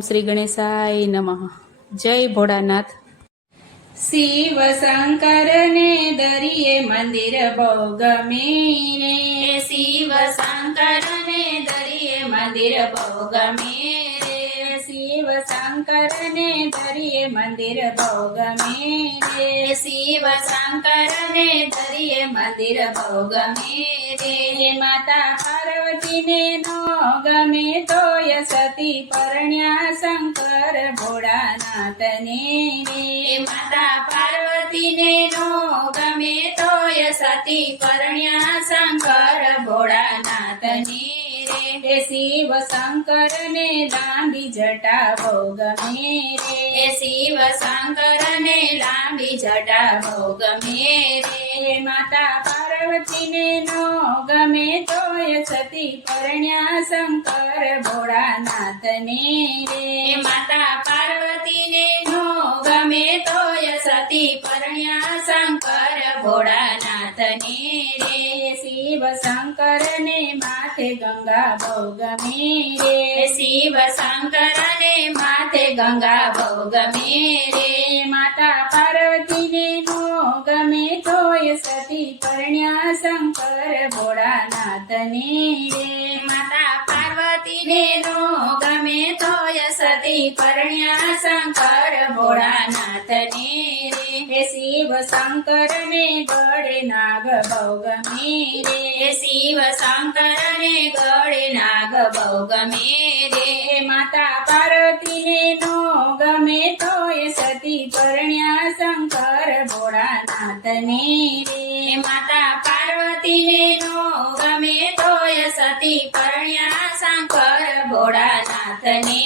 શ્રી ગણેશાય નમઃ. જય ભોળાનાથ. શિવ શંકર ને દરિયે મંદિર બહુ ગમે રે. શિવ શંકર ને દરિયે મંદિર બહુ ગમે રે. શિવ શંકર ને દરિયે મંદિર બહુ ગમે રે. શિવ શંકર ને દરિયે મંદિર બહુ ગમે રે. માતા પાર્વતી ને નો ગમે તોય સતી પરણ્યા શંકર ભોળાનાથ ને રે. માતા પાર્વતી ને નો ગમે તોય સતી પરણ્યા શંકર ભોળાનાથ ને રે. શિવ શંકર ને લાંબી જટા બહુ ગમે રે. શિવ શંકર ને લાંબી જટા બહુ ગમે રે. માતા પાર્વતી ને નો ગમે તોય સતી પરણ્યા શંકર ભોળાનાથ ને રે. માતા પાર્વતી ને નો ગમે તોય સતી પરણ્યા શંકર ભોળાનાથ ને રે. શિવ શંકર ને માથે ગંગા બહુ ગમે રે. શિવ શંકર ને માથે ગંગા બહુ ગમે રે. માતા પાર્વતી ને નો ગમે તોય સતી પરણ્યા શંકર ભોળાનાથ ને રે. માતા પાર્વતી ને નો ગમે તોય સતી પરણ્યા શંકર ભોળાનાથ ને રે. શિવ શંકર ને ગળે નાગ બહુ ગમે રે. શિવ શંકર ને ગળે નાગ બહુ ગમે રે. માતા પાર્વતી ને નો ગમે તોય સતી પરણ્યા શંકર ભોળાનાથ ને રે. માતા પાર્વતી ને નો ગમે તોય સતી પરણ્યા શંકર ભોળાનાથ ને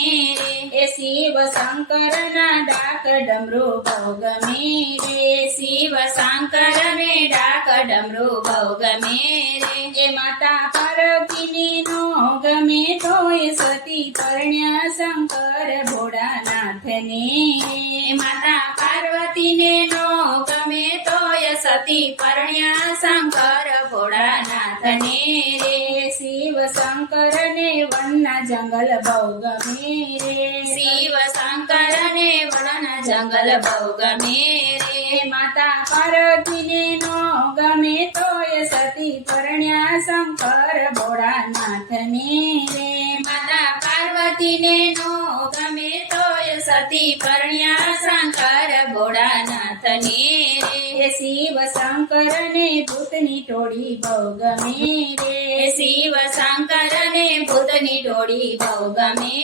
રે. શિવ શંકર ના ડાક ડમરુ બહુ ગમે રે. શિવ શંકર ને ડાક ડમરુ બહુ ગમે રે. માતા પાર્વતી ને નો ગમે તોય સતી પરણ્યા શંકર ભોળાનાથ ને રે. માતા પાર્વતી ને નો ગમે તોય સતી પરણ્યા શંકર ભોળાનાથ ને રે. શિવ શંકર ને વનના જંગલ બહુ ગમે રે. શિવ શંકર ને વનના જંગલ બહુ ગમે રે. માતા પાર્વતી ને નો ગમે તોય સતી પરણ્યા શંકર ભોળાનાથ ને રે. માતા પાર્વતી ને નો ગમે તોય સતી પરણ્યા શંકર ભોળાનાથ ને રે. શિવ શંકર ને ભૂતની ટોળી બહુ ગમે રે. શિવ શંકર ને ભૂતની ટોળી બહુ ગમે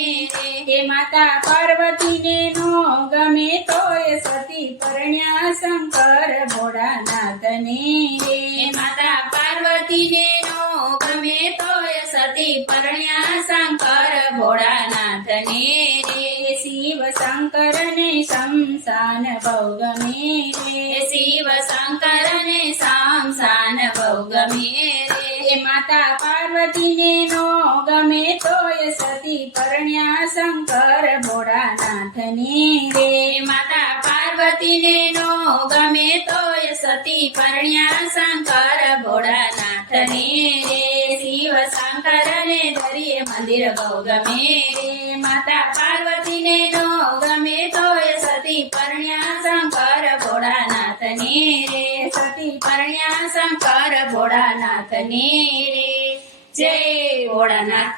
રે. માતા પાર્વતી ને નો ગમે તોય સતી પરણ્યા શંકર ભોળાનાથ ને રે. માતા પાર્વતી ને નો ગમે તોય સતી પરણ્યા શંકર ભોળાનાથ ને રે. શિવ શંકર ને શમશાન બહુ ગમે રે. શિવ શંકર ને શમશાન બહુ ગમે રે. માતા પાર્વતી ને નો ગમે તોય સતી પરણ્યા શંકર ભોળાનાથ ને રે. માતા પાર્વતી ને નો ગમે તોય સતી પરણ્યા શંકર ભોળાનાથ ને રે. શિવ શંકર ને દરિયે મંદિર બહુ ગમે રે. માતા પાર્વતી ને નો ગમે તોય સતી પરણ્યા શંકર ભોળાનાથ ને રે. સતી પરણ્યા શંકર ભોળાનાથ ને રે. જય ભોળાનાથ.